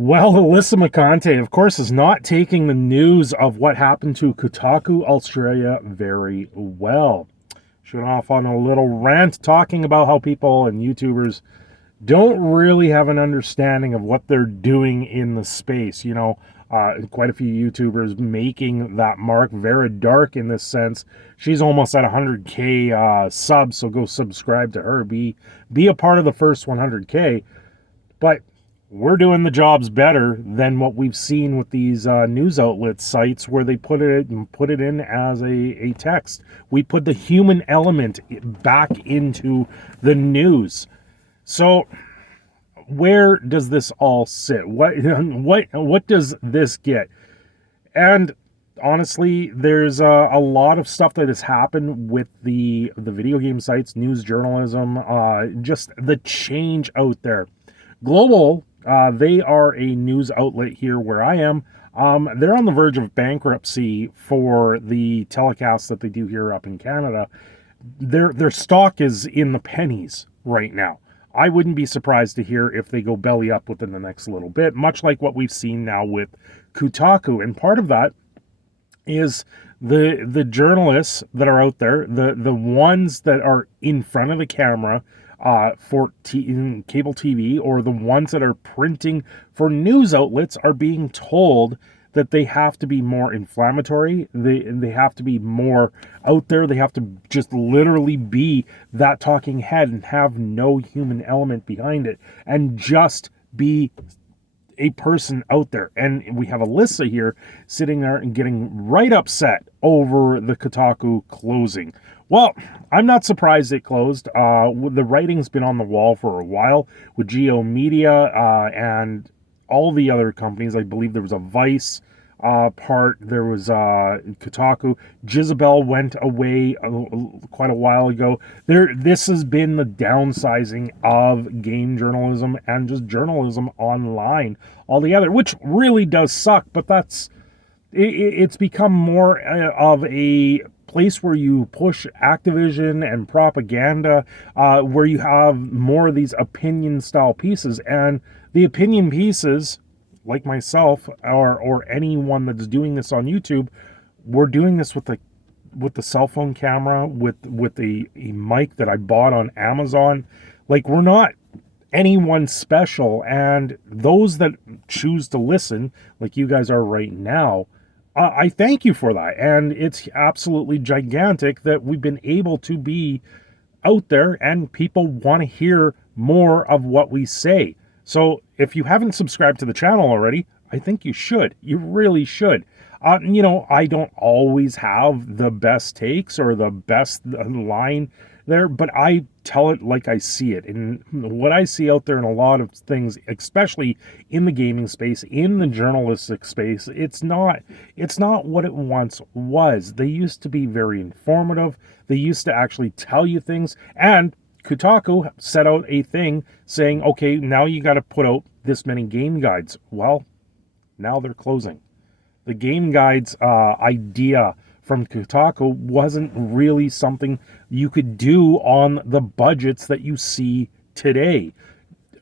Well, Alyssa Mercante, of course, is not taking the news of what happened to Kotaku Australia very well. She went off on a little rant talking about how people and YouTubers don't really have an understanding of what they're doing in the space. Quite a few YouTubers making that mark very dark in this sense. She's almost at 100K subs, so go subscribe to her. Be a part of the first 100K. But we're doing the jobs better than what we've seen with these news outlet sites where they put it in as a text. We put the human element back into the news. So where does this all sit? What does this get? And honestly, there's a lot of stuff that has happened with the video game sites, news journalism, just the change out there. Global, they are a news outlet here where I am. They're on the verge of bankruptcy for the telecasts that they do here up in Canada. Their stock is in the pennies right now. I wouldn't be surprised to hear if they go belly up within the next little bit, much like what we've seen now with Kotaku. And part of that is the journalists that are out there, the ones that are in front of the camera for cable TV, or the ones that are printing for news outlets, are being told that they have to be more inflammatory. They have to be more out there. They have to just literally be that talking head and have no human element behind it, and just be a person out there. And we have Alyssa here sitting there and getting right upset over the Kotaku closing. Well, I'm not surprised it closed. The writing's been on the wall for a while with Geo Media and all the other companies. I believe there was a Vice part. There was Kotaku. Jezebel went away quite a while ago. This has been the downsizing of game journalism and just journalism online altogether, which really does suck. But it's become more of a place where you push Activision and propaganda, where you have more of these opinion style pieces. And the opinion pieces, like myself or anyone that's doing this on YouTube, we're doing this with the cell phone camera, with a mic that I bought on Amazon. Like, we're not anyone special. And those that choose to listen, like you guys are right now, I thank you for that. And it's absolutely gigantic that we've been able to be out there and people want to hear more of what we say. So if you haven't subscribed to the channel already, I think you should. You really should. I don't always have the best takes or the best line there, but I tell it like I see it. And what I see out there in a lot of things, especially in the gaming space, in the journalistic space, it's not what it once was. They used to be very informative. They used to actually tell you things. And Kotaku set out a thing saying, okay, now you got to put out this many game guides. Well, now they're closing. The game guides idea from Kotaku wasn't really something you could do on the budgets that you see today.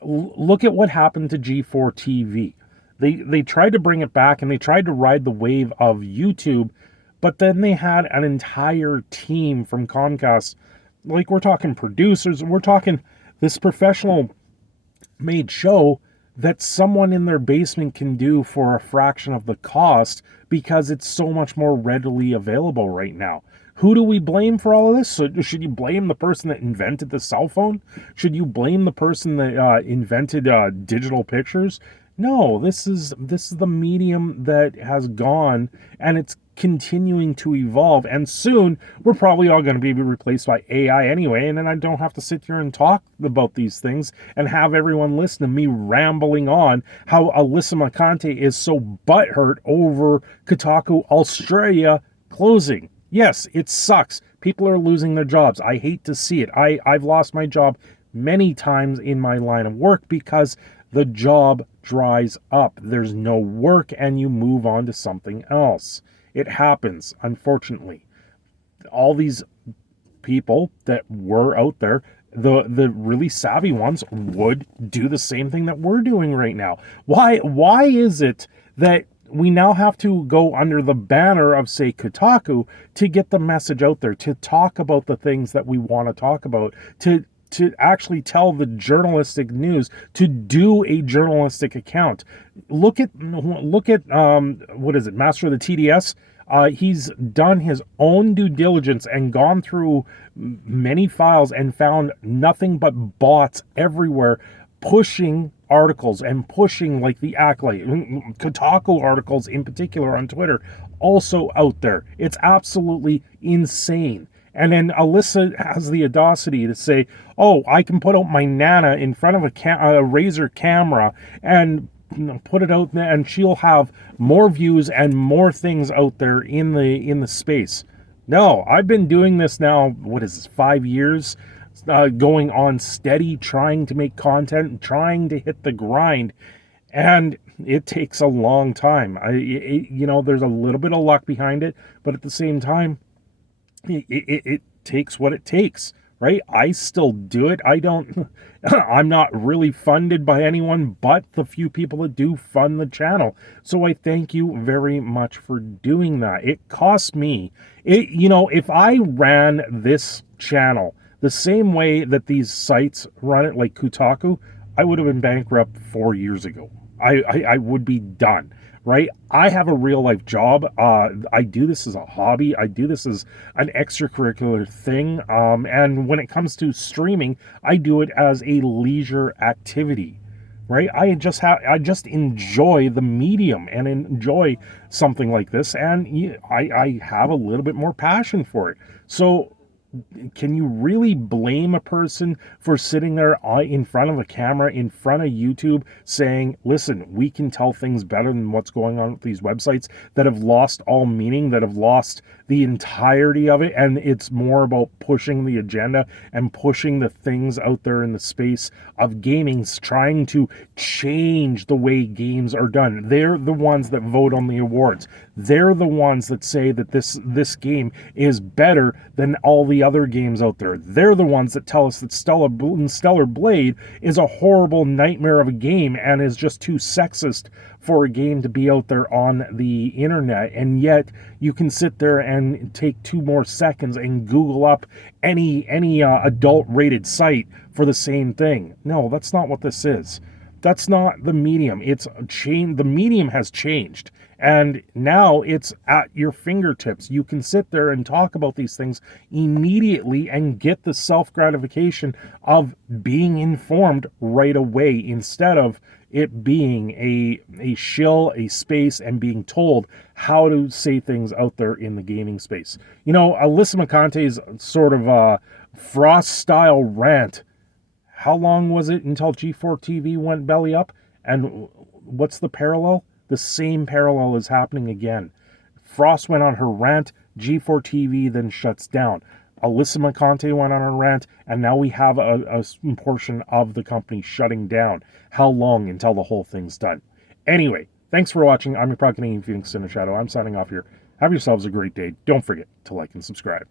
Look at what happened to G4 TV. They tried to bring it back and they tried to ride the wave of YouTube, but then they had an entire team from Comcast. Like, we're talking producers, we're talking this professional made show that someone in their basement can do for a fraction of the cost because it's so much more readily available right now. Who do we blame for all of this? So should you blame the person that invented the cell phone? Should you blame the person that invented digital pictures? No, this is the medium that has gone, and it's continuing to evolve, and soon we're probably all going to be replaced by AI anyway, and then I don't have to sit here and talk about these things and have everyone listen to me rambling on how Alyssa Mercante is so butthurt over Kotaku Australia closing. Yes, it sucks. People are losing their jobs. I hate to see it. I've lost my job many times in my line of work because the job dries up. There's no work and you move on to something else. It happens, unfortunately. All these people that were out there, the really savvy ones would do the same thing that we're doing right now. Why is it that we now have to go under the banner of, say, Kotaku to get the message out there, to talk about the things that we want to talk about, to actually tell the journalistic news, to do a journalistic account? Look at what is it, Master of the TDS? He's done his own due diligence and gone through many files and found nothing but bots everywhere, pushing articles and pushing like the Acolyte, Kotaku articles in particular on Twitter, also out there. It's absolutely insane. And then Alyssa has the audacity to say, oh, I can put out my Nana in front of a Razer camera and put it out there, and she'll have more views and more things out there in the space. No, I've been doing this now, what is this, 5 years? Going on steady, trying to make content, trying to hit the grind, and it takes a long time. There's a little bit of luck behind it, but at the same time, it takes what it takes, right? I still do it. I'm not really funded by anyone but the few people that do fund the channel. So I thank you very much for doing that. It cost me, if I ran this channel the same way that these sites run it, like Kotaku, I would have been bankrupt 4 years ago. I would be done, right? I have a real life job. I do this as a hobby. I do this as an extracurricular thing. And when it comes to streaming, I do it as a leisure activity, right? I just enjoy the medium and enjoy something like this. And I have a little bit more passion for it. So can you really blame a person for sitting there in front of a camera, in front of YouTube, saying, listen, we can tell things better than what's going on with these websites that have lost all meaning, that have lost the entirety of it, and it's more about pushing the agenda and pushing the things out there in the space of gaming, trying to change the way games are done. They're the ones that vote on the awards. They're the ones that say that this game is better than all the other games out there. They're the ones that tell us that Stellar Blade is a horrible nightmare of a game and is just too sexist for a game to be out there on the internet. And yet you can sit there and take 2 more seconds and Google up any adult rated site for the same thing. No, that's not what this is. That's not the medium. It's changed. The medium has changed. And now it's at your fingertips. You can sit there and talk about these things immediately and get the self-gratification of being informed right away, instead of it being a shill, a space, and being told how to say things out there in the gaming space. Alyssa Mercante's sort of Frost-style rant, how long was it until G4 TV went belly up? And what's the parallel? The same parallel is happening again. Frost went on her rant, G4 TV then shuts down. Alyssa Mercante went on her rant, and now we have a portion of the company shutting down. How long until the whole thing's done? Anyway, thanks for watching. I'm your proud Canadian Phoenix Cindershadow. I'm signing off here. Have yourselves a great day. Don't forget to like and subscribe.